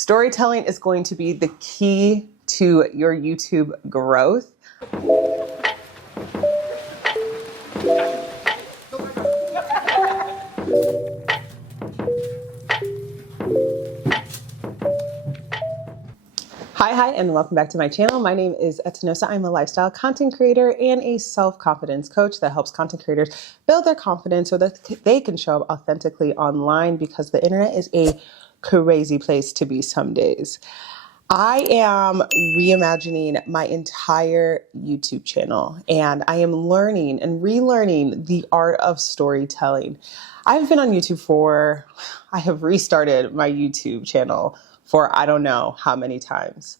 Storytelling is going to be the key to your YouTube growth. Hi, and welcome back to my channel. My name is Atanosa. I'm a lifestyle content creator and a self-confidence coach that helps content creators build their confidence so that they can show up authentically online, because the internet is a crazy place to be some days. I am reimagining my entire YouTube channel, and I am learning and relearning the art of storytelling. I've been on YouTube I have restarted my YouTube channel for I don't know how many times.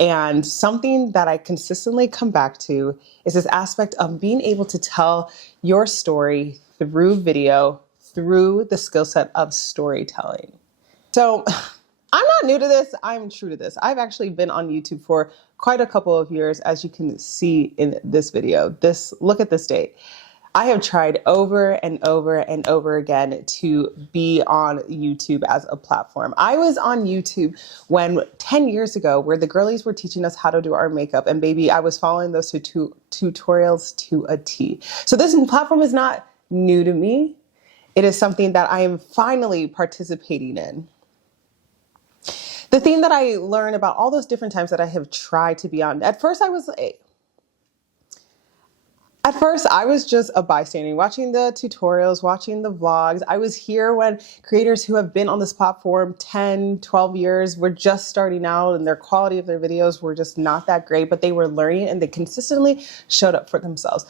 And something that I consistently come back to is this aspect of being able to tell your story through video, through the skill set of storytelling. So I'm not new to this, I'm true to this. I've actually been on YouTube for quite a couple of years, as you can see in this video. Look at this date. I have tried over and over and over again to be on YouTube as a platform. I was on YouTube 10 years ago, where the girlies were teaching us how to do our makeup, and baby, I was following those tutorials to a T. So this platform is not new to me. It is something that I am finally participating in. The thing that I learned about all those different times that I have tried to be on, at first I was just a bystander, watching the tutorials, watching the vlogs. I was here when creators who have been on this platform 10, 12 years were just starting out, and their quality of their videos were just not that great, but they were learning and they consistently showed up for themselves.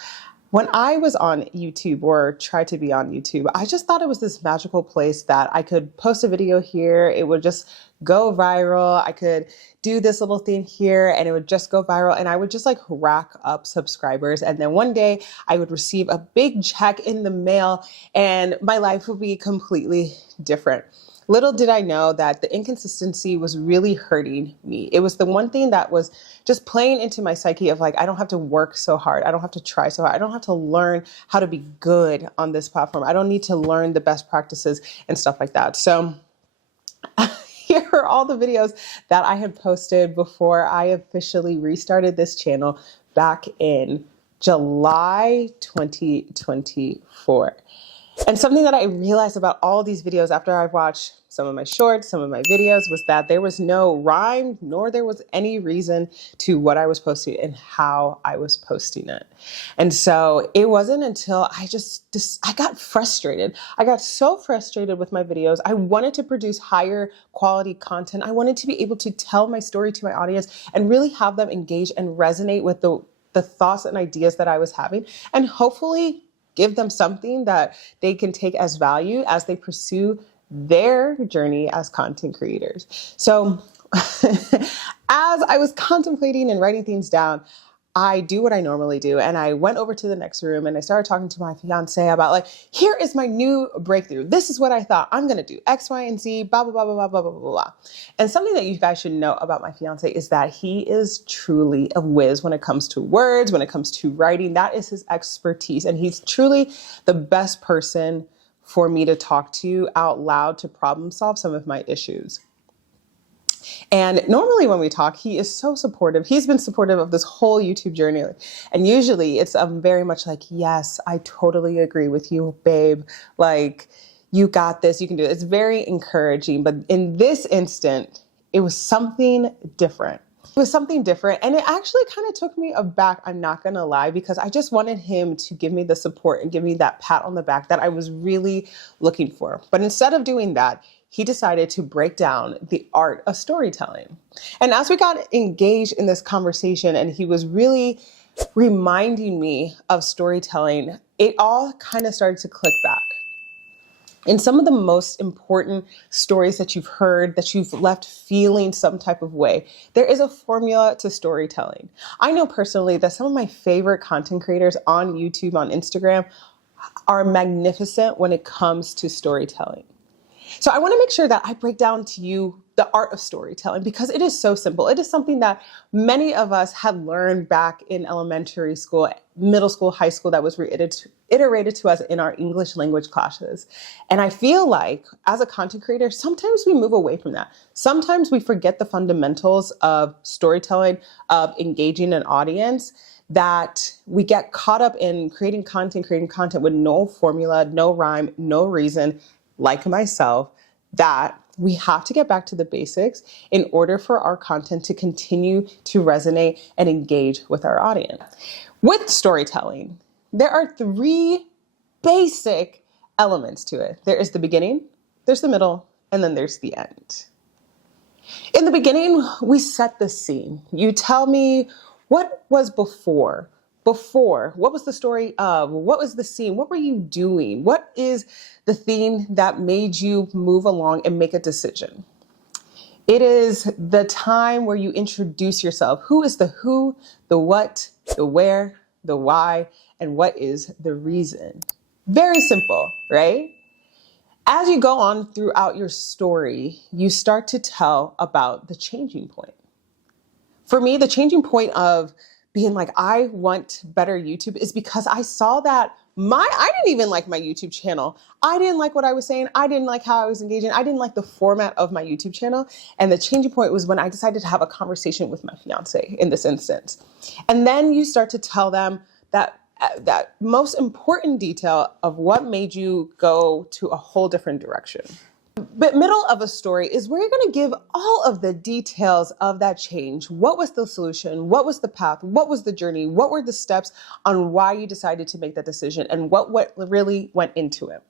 When I was on YouTube, or tried to be on YouTube, I just thought it was this magical place that I could post a video here, it would just go viral. I could do this little thing here and it would just go viral, and I would just like rack up subscribers. And then one day I would receive a big check in the mail and my life would be completely different. Little did I know that the inconsistency was really hurting me. It was the one thing that was just playing into my psyche of like, I don't have to work so hard. I don't have to try so hard. I don't have to learn how to be good on this platform. I don't need to learn the best practices and stuff like that. So here are all the videos that I had posted before I officially restarted this channel back in July 2024. And something that I realized about all these videos after I've watched some of my shorts, some of my videos, was that there was no rhyme, nor there was any reason to what I was posting and how I was posting it. And so it wasn't until I got frustrated. I got so frustrated with my videos. I wanted to produce higher quality content. I wanted to be able to tell my story to my audience and really have them engage and resonate with the thoughts and ideas that I was having, and hopefully give them something that they can take as value as they pursue their journey as content creators. So as I was contemplating and writing things down, I do what I normally do. And I went over to the next room and I started talking to my fiance about like, here is my new breakthrough. This is what I thought I'm going to do. X, Y, and Z, blah, blah, blah, blah, blah, blah, blah, blah, blah. And something that you guys should know about my fiance is that he is truly a whiz when it comes to words, when it comes to writing. That is his expertise. And he's truly the best person for me to talk to out loud to problem solve some of my issues. And normally when we talk, he is so supportive. He's been supportive of this whole YouTube journey. And usually it's very much like, yes, I totally agree with you, babe. Like, you got this, you can do it. It's very encouraging. But in this instant, it was something different. It was something different. And it actually kind of took me aback, I'm not going to lie, because I just wanted him to give me the support and give me that pat on the back that I was really looking for. But instead of doing that, he decided to break down the art of storytelling. And as we got engaged in this conversation and he was really reminding me of storytelling, it all kind of started to click back. In some of the most important stories that you've heard, that you've left feeling some type of way, there is a formula to storytelling. I know personally that some of my favorite content creators on YouTube, on Instagram, are magnificent when it comes to storytelling. So I want to make sure that I break down to you the art of storytelling, because it is so simple. It is something that many of us had learned back in elementary school, middle school, high school, that was reiterated to us in our English language classes. And I feel like as a content creator, sometimes we move away from that. Sometimes we forget the fundamentals of storytelling, of engaging an audience, that we get caught up in creating content with no formula, no rhyme, no reason, like myself, that we have to get back to the basics in order for our content to continue to resonate and engage with our audience. With storytelling, there are 3 basic elements to it. There is the beginning, there's the middle, and then there's the end. In the beginning, we set the scene. You tell me what was before. What was the story of? What was the scene? What were you doing? What is the theme that made you move along and make a decision? It is the time where you introduce yourself. Who is the who, the what, the where, the why, and what is the reason? Very simple, right? As you go on throughout your story, you start to tell about the changing point. For me, the changing point of being like, I want better YouTube is because I saw that I didn't even like my YouTube channel. I didn't like what I was saying. I didn't like how I was engaging. I didn't like the format of my YouTube channel. And the changing point was when I decided to have a conversation with my fiance in this instance. And then you start to tell them that most important detail of what made you go to a whole different direction. But middle of a story is where you're going to give all of the details of that change. What was the solution? What was the path? What was the journey? What were the steps on why you decided to make that decision, and what really went into it?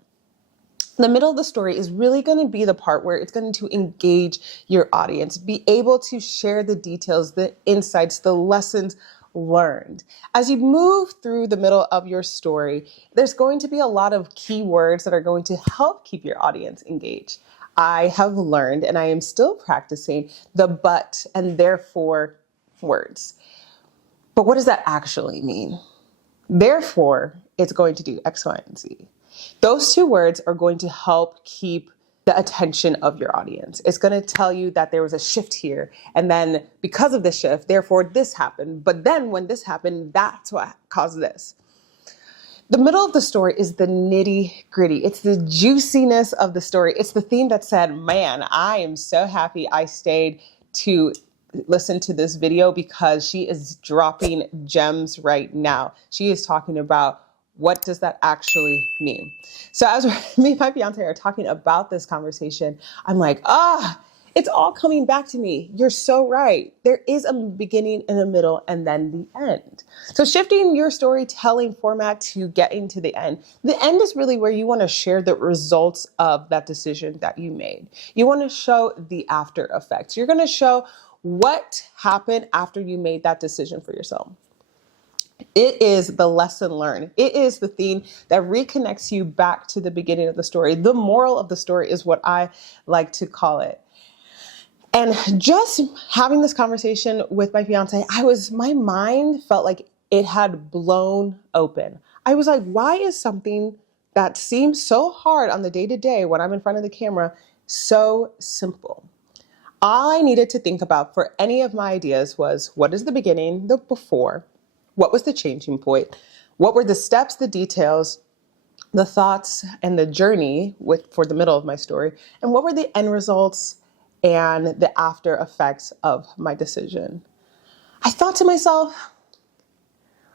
The middle of the story is really going to be the part where it's going to engage your audience, be able to share the details, the insights, the lessons learned. As you move through the middle of your story, there's going to be a lot of keywords that are going to help keep your audience engaged. I have learned, and I am still practicing, the but and therefore words. But what does that actually mean? Therefore, it's going to do X, Y, and Z. Those 2 words are going to help keep the attention of your audience. It's going to tell you that there was a shift here. And then because of the shift, therefore this happened. But then when this happened, that's what caused this. The middle of the story is the nitty gritty. It's the juiciness of the story. It's the theme that said, man, I am so happy I stayed to listen to this video, because she is dropping gems right now. She is talking about what does that actually mean? So as me and my fiance are talking about this conversation, I'm like, it's all coming back to me. You're so right. There is a beginning and a middle and then the end. So shifting your storytelling format to getting to the end is really where you want to share the results of that decision that you made. You want to show the after effects. You're going to show what happened after you made that decision for yourself. It is the lesson learned. It is the theme that reconnects you back to the beginning of the story. The moral of the story is what I like to call it. And just having this conversation with my fiance, my mind felt like it had blown open. I was like, why is something that seems so hard on the day-to-day when I'm in front of the camera so simple? All I needed to think about for any of my ideas was, what is the beginning, the before? What was the changing point? What were the steps, the details, the thoughts, and the journey for the middle of my story? And what were the end results and the after effects of my decision? I thought to myself,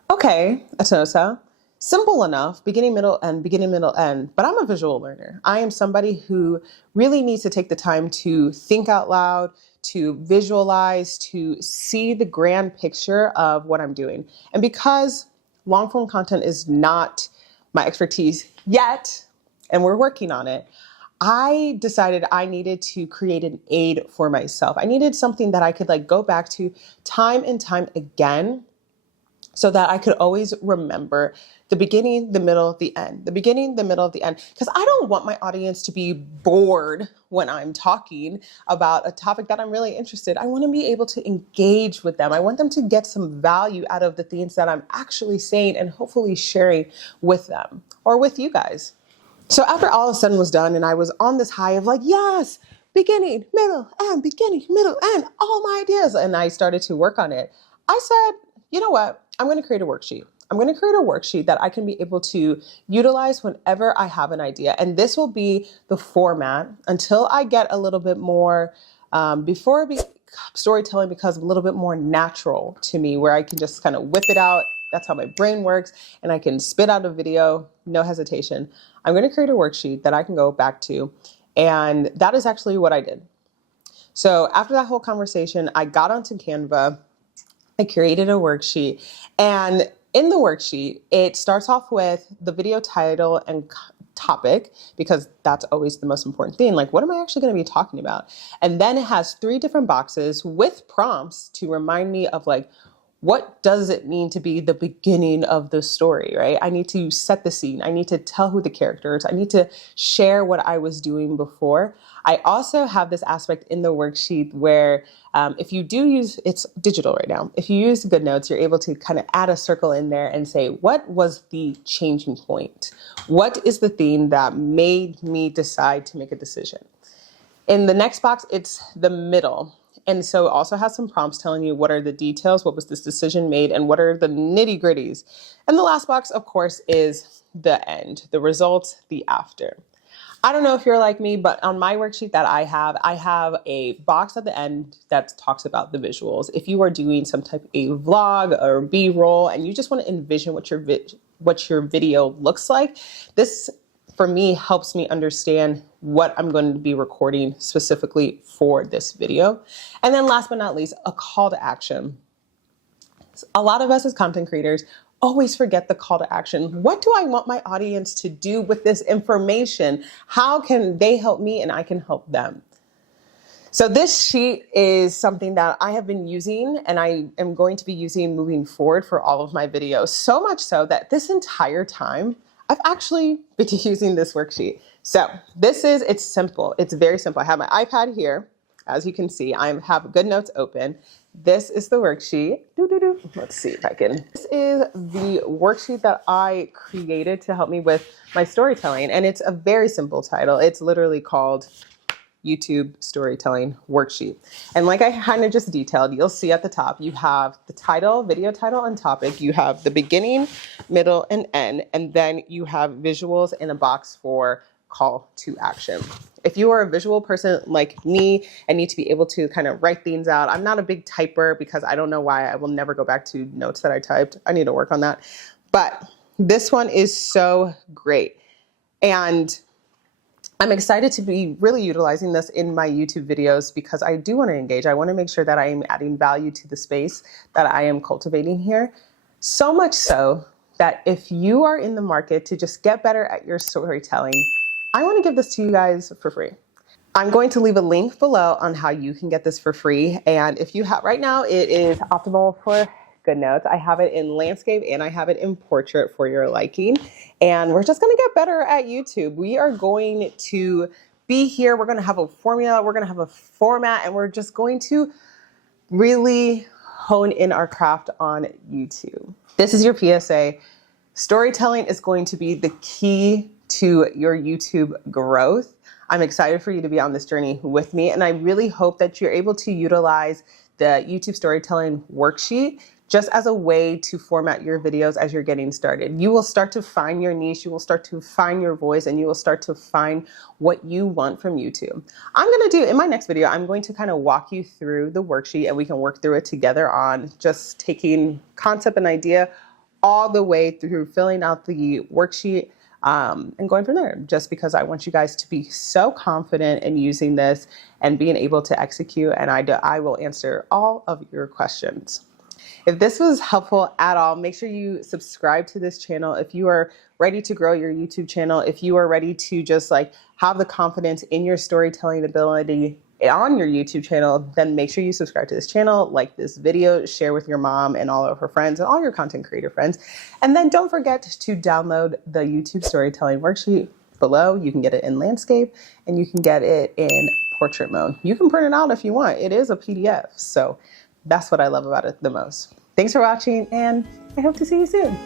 okay, Atinosa, simple enough, beginning, middle, end, but I'm a visual learner. I am somebody who really needs to take the time to think out loud, to visualize, to see the grand picture of what I'm doing. And because long form content is not my expertise yet, and we're working on it, I decided I needed to create an aid for myself. I needed something that I could go back to time and time again, so that I could always remember the beginning, the middle, the end, the beginning, the middle, the end. Because I don't want my audience to be bored when I'm talking about a topic that I'm really interested. I want to be able to engage with them. I want them to get some value out of the things that I'm actually saying and hopefully sharing with them or with you guys. So after all of a sudden was done and I was on this high of like, yes, beginning, middle, end, all my ideas. And I started to work on it. I said, you know what? I'm going to create a worksheet. I'm going to create a worksheet that I can be able to utilize whenever I have an idea. And this will be the format until I get a little bit more, storytelling becomes a little bit more natural to me, where I can just kind of whip it out. That's how my brain works. And I can spit out a video, no hesitation. I'm going to create a worksheet that I can go back to. And that is actually what I did. So after that whole conversation, I got onto Canva. I created a worksheet. And in the worksheet, it starts off with the video title and topic, because that's always the most important thing. Like, what am I actually going to be talking about? And then it has 3 different boxes with prompts to remind me of like, what does it mean to be the beginning of the story, right? I need to set the scene. I need to tell who the character is. I need to share what I was doing before. I also have this aspect in the worksheet where if you do use, it's digital right now, if you use GoodNotes, you're able to kind of add a circle in there and say, what was the changing point? What is the thing that made me decide to make a decision? In the next box, it's the middle. And so it also has some prompts telling you what are the details, what was this decision made, and what are the nitty gritties. And the last box, of course, is the end, the results, the after. I don't know if you're like me, but on my worksheet that I have a box at the end that talks about the visuals. If you are doing some type of a vlog or B-roll and you just want to envision what your video looks like, this for me helps me understand what I'm going to be recording specifically for this video. And then last but not least, a call to action. A lot of us as content creators always forget the call to action. What do I want my audience to do with this information? How can they help me and I can help them? So this sheet is something that I have been using and I am going to be using moving forward for all of my videos. So much so that this entire time, I've actually been using this worksheet. So it's simple. It's very simple. I have my iPad here. As you can see, I have GoodNotes open. This is the worksheet. Let's see if I can. This is the worksheet that I created to help me with my storytelling. And it's a very simple title. It's literally called YouTube Storytelling Worksheet. And like I kind of just detailed, you'll see at the top, you have the title, video title and topic. You have the beginning, middle, and end. And then you have visuals in a box for call to action. If you are a visual person like me and need to be able to kind of write things out, I'm not a big typer because I don't know why I will never go back to notes that I typed. I need to work on that. But this one is so great. And I'm excited to be really utilizing this in my YouTube videos because I do want to engage. I want to make sure that I am adding value to the space that I am cultivating here. So much so that if you are in the market to just get better at your storytelling, I want to give this to you guys for free. I'm going to leave a link below on how you can get this for free. And if you have, right now it is optimal for GoodNotes. I have it in landscape and I have it in portrait for your liking. And we're just going to get better at YouTube. We are going to be here. We're going to have a formula. We're going to have a format, and we're just going to really hone in our craft on YouTube. This is your PSA. Storytelling is going to be the key to your YouTube growth. I'm excited for you to be on this journey with me. And I really hope that you're able to utilize the YouTube Storytelling Worksheet just as a way to format your videos as you're getting started. You will start to find your niche, you will start to find your voice, and you will start to find what you want from YouTube. In my next video, I'm going to kind of walk you through the worksheet and we can work through it together on just taking concept and idea all the way through filling out the worksheet and going from there, just because I want you guys to be so confident in using this and being able to execute, and I will answer all of your questions. If this was helpful at all, make sure you subscribe to this channel. If you are ready to grow your YouTube channel, if you are ready to just like have the confidence in your storytelling ability on your YouTube channel, then make sure you subscribe to this channel, like this video, share with your mom and all of her friends and all your content creator friends. And then don't forget to download the YouTube Storytelling Worksheet below. You can get it in landscape and you can get it in portrait mode. You can print it out if you want. It is a PDF. So that's what I love about it the most. Thanks for watching, and I hope to see you soon.